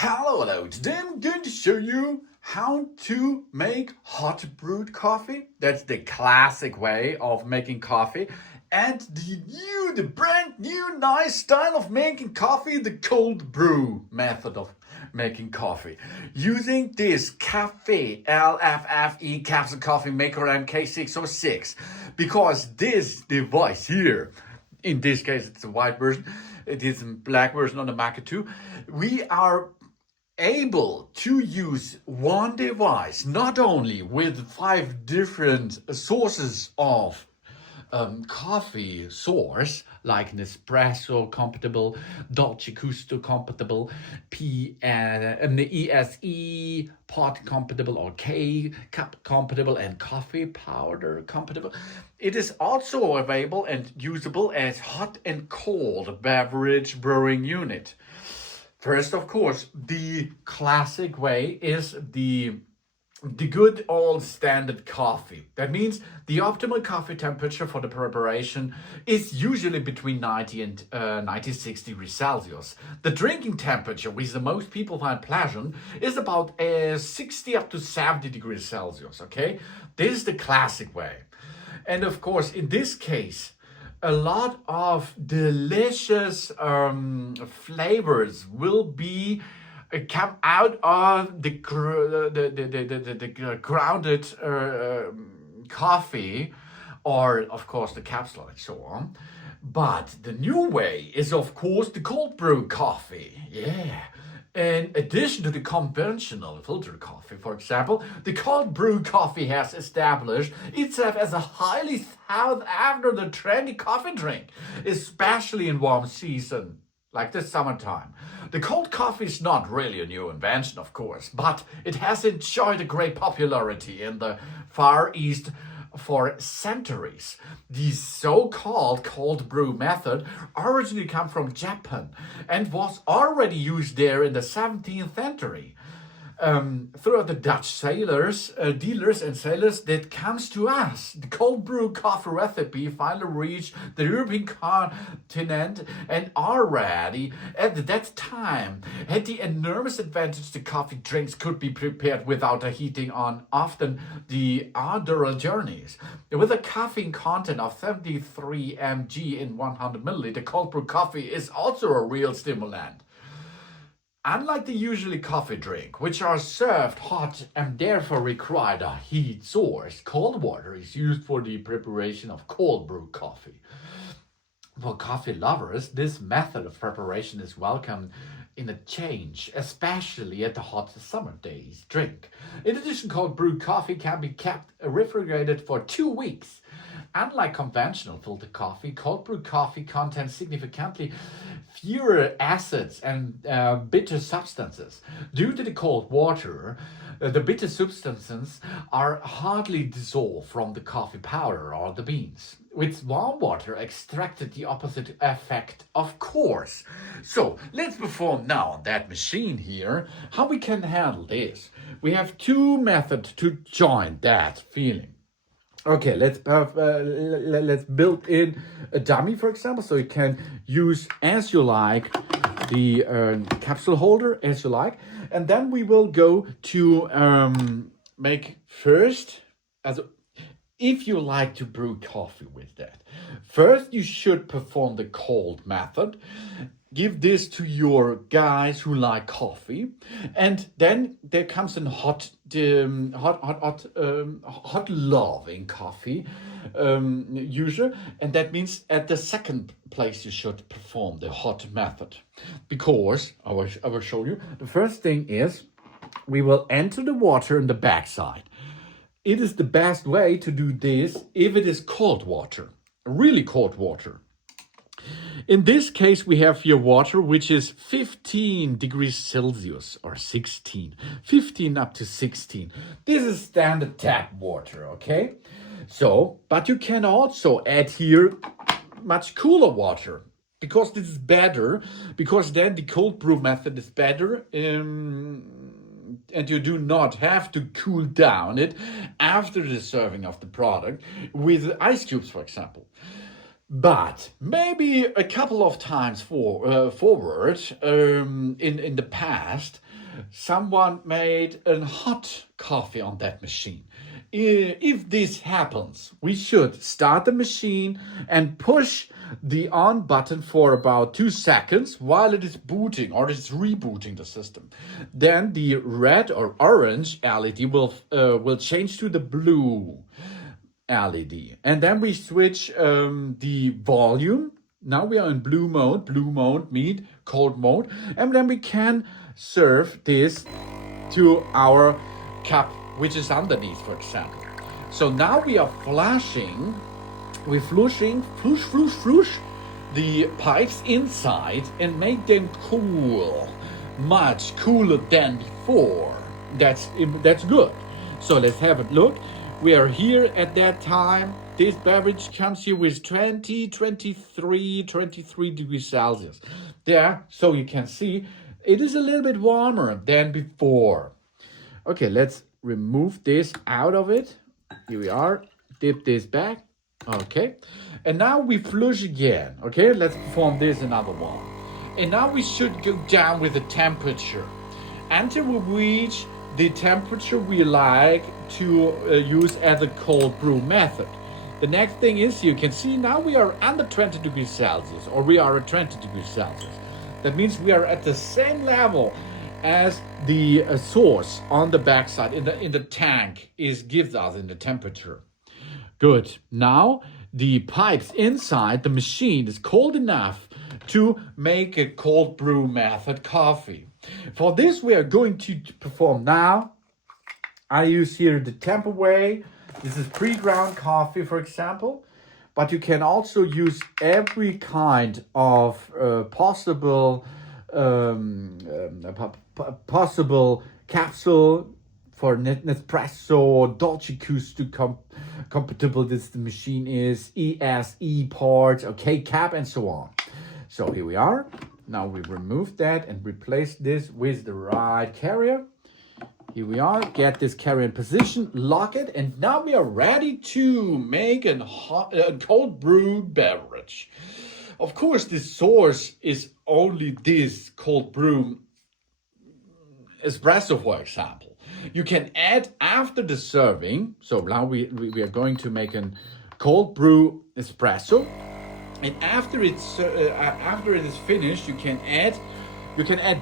Hello. Today I'm going to show you how to make hot brewed coffee. That's the classic way of making coffee. And the brand new nice style of making coffee, the cold brew method of making coffee. Using this Cafelffe, LFFE Capsule Coffee Maker MK606. Because this device here, in this case it's a white version, it is a black version on the market too, we are able to use one device not only with 5 different sources of coffee source like Nespresso compatible, Dolce Gusto compatible, the ESE pot compatible or K cup compatible, and coffee powder compatible. It is also available and usable as hot and cold beverage brewing unit. First, of course, the classic way is the good old standard coffee. That means the optimal coffee temperature for the preparation is usually between 90 and 96 degrees Celsius. The drinking temperature, which the most people find pleasant, is about 60 up to 70 degrees Celsius, okay? This is the classic way. And of course, in this case, a lot of delicious flavors will be come out of the grounded coffee, or of course the capsule and so on. But the new way is of course the cold brew coffee. Yeah. In addition to the conventional filtered coffee, for example, the cold brew coffee has established itself as a highly sought after the trendy coffee drink, especially in warm season like the summertime. The cold coffee is not really a new invention, of course, but it has enjoyed a great popularity in the Far East for centuries. The so-called cold brew method originally came from Japan and was already used there in the 17th century. Throughout the Dutch dealers and sailors that comes to us. The cold brew coffee recipe finally reached the European continent and already at that time had the enormous advantage the coffee drinks could be prepared without a heating on often the outdoor journeys. With a caffeine content of 73 mg in 100 milliliter, cold brew coffee is also a real stimulant. Unlike the usually coffee drink, which are served hot and therefore require a heat source, cold water is used for the preparation of cold brew coffee. For coffee lovers, this method of preparation is welcome in a change, especially at the hot summer days drink. In addition, cold brew coffee can be kept refrigerated for 2 weeks. Unlike conventional filtered coffee, cold brew coffee contains significantly fewer acids and bitter substances. Due to the cold water, the bitter substances are hardly dissolved from the coffee powder or the beans. With warm water extracted the opposite effect, of course. So let's perform now on that machine here how we can handle this. We have 2 methods to join that feeling. Okay, let's build in a dummy, for example, so you can use as you like the capsule holder as you like, and then we will go to make first as if you like to brew coffee with that. First, you should perform the cold method. Give this to your guys who like coffee, and then there comes a hot loving coffee user, and that means at the second place you should perform the hot method, because I will show you. The first thing is we will enter the water in the backside. It is the best way to do this if it is cold water, really cold water. In this case, we have here water, which is 15 degrees Celsius or 16, 15 up to 16. This is standard tap water, okay? So, but you can also add here much cooler water because this is better, because then the cold brew method is better. And you do not have to cool down it after the serving of the product with ice cubes, for example. But maybe a couple of times forward in the past, someone made a hot coffee on that machine. If this happens, we should start the machine and push the on button for about 2 seconds while it is booting or it's rebooting the system. Then the red or orange LED will change to the blue LED, and then we switch the volume. Now we are in blue mode. Blue mode means cold mode, and then we can serve this to our cup, which is underneath, for example. So now we are flushing, flush the pipes inside and make them cool, much cooler than before. That's good. So let's have a look. We are here at that time. This beverage comes here with 23 degrees Celsius. There, so you can see it is a little bit warmer than before. Okay, let's remove this out of it. Here we are. Dip this back. Okay. And now we flush again. Okay, let's perform this another one. And now we should go down with the temperature until we reach the temperature we like to use as a cold brew method. The next thing is, you can see now we are under 20 degrees Celsius, or we are at 20 degrees Celsius. That means we are at the same level as the source on the backside in the tank gives us in the temperature. Good. Now the pipes inside the machine is cold enough to make a cold brew method coffee. For this we are going to perform now. I use here the Tempo way. This is pre-ground coffee, for example, but you can also use every kind of possible capsule for Nespresso, Dolce Gusto compatible this the machine is, ESE parts, okay, cap and so on. So here we are. Now we remove that and replace this with the right carrier. Here we are, get this carrier in position, lock it, and now we are ready to make a cold brewed beverage. Of course, the source is only this cold brew espresso, for example. You can add after the serving. So now we are going to make a cold brew espresso, and after it is finished, you can add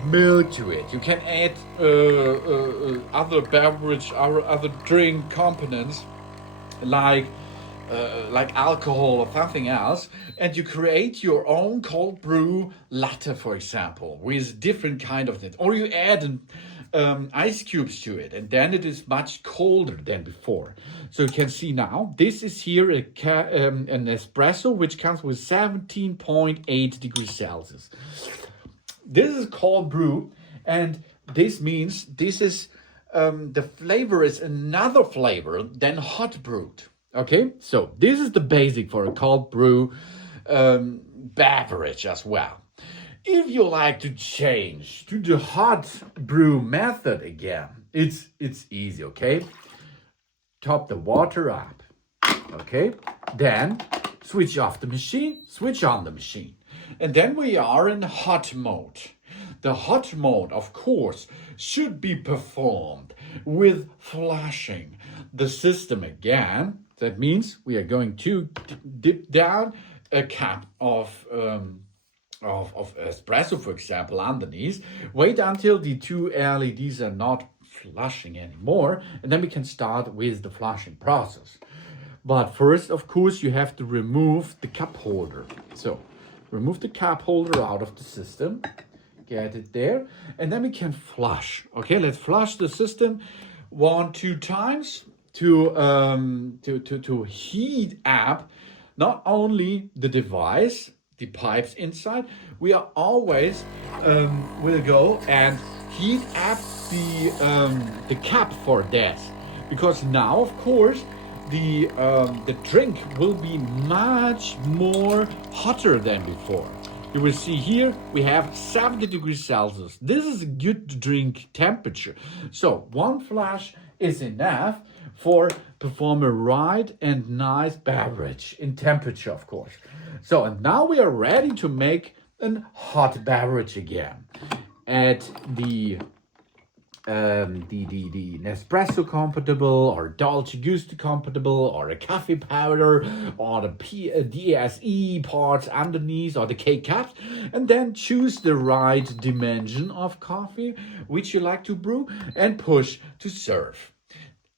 milk to it. You can add other beverage or other drink components like alcohol or something else, and you create your own cold brew latte, for example, with different kind of things. Or you add ice cubes to it, and then it is much colder than before. So you can see now, this is here an espresso which comes with 17.8 degrees Celsius. This is cold brew, and this means this is the flavor is another flavor than hot brewed. Okay, so this is the basic for a cold brew beverage as well. If you like to change to the hot brew method again, it's easy, okay? Top the water up, okay? Then switch off the machine, switch on the machine. And then we are in hot mode. The hot mode, of course, should be performed with flushing the system again. That means we are going to dip down a cup of espresso, for example, underneath. Wait until the two LEDs are not flushing anymore, and then we can start with the flushing process. But first, of course, you have to remove the cup holder. So remove the cup holder out of the system, get it there, and then we can flush. Okay, let's flush the system 1-2 times to heat up not only the device, the pipes inside. We are always will go and heat up the cup for that, because now, of course, the drink will be much more hotter than before. You will see here we have 70 degrees Celsius. This is a good drink temperature. So one flash is enough for perform a right and nice beverage in temperature, of course. So, and now we are ready to make a hot beverage again. Add the the Nespresso compatible or Dolce Gusto compatible or a coffee powder or the DSE parts underneath or the K caps, and then choose the right dimension of coffee which you like to brew and push to serve.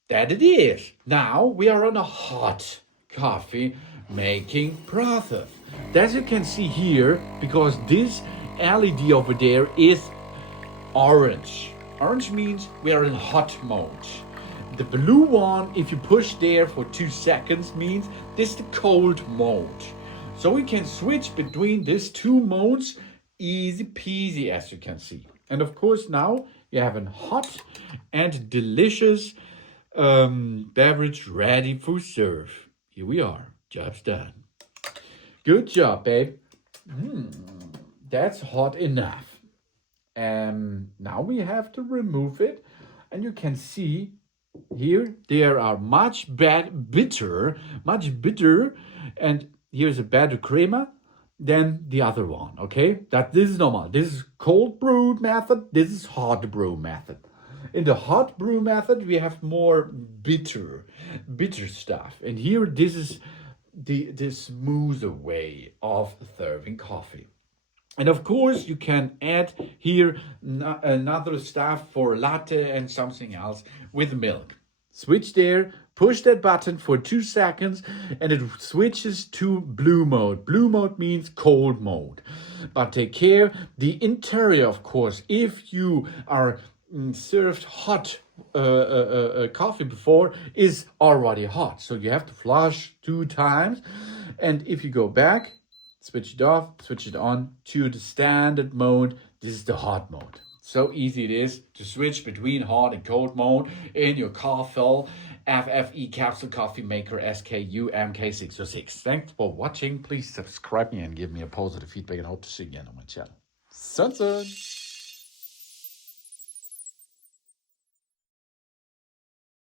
That it is. Now we are on a hot coffee making process. As you can see here, because this LED over there is orange. Orange means we are in hot mode. The blue one, if you push there for 2 seconds, means this is the cold mode. So we can switch between these two modes easy peasy, as you can see. And of course now you have a hot and delicious beverage ready for serve. Here we are, job's done. Good job, babe. That's hot enough. And now we have to remove it, and you can see here there are much bitter, and here's a better crema than the other one. Okay, this is normal. This is cold brew method. This is hot brew method. In the hot brew method, we have more bitter stuff, and here this is the smoother way of serving coffee. And of course, you can add here another stuff for latte and something else with milk. Switch there, push that button for 2 seconds, and it switches to blue mode. Blue mode means cold mode. But take care, the interior, of course, if you are served hot coffee before, is already hot. So you have to flush 2 times. And if you go back, switch it off, switch it on to the standard mode. This is the hot mode. So easy it is to switch between hot and cold mode in your Cafelffe FFE Capsule Coffee Maker SKU MK606. Thanks for watching. Please subscribe me and give me a positive feedback, and hope to see you again on my channel. Sun.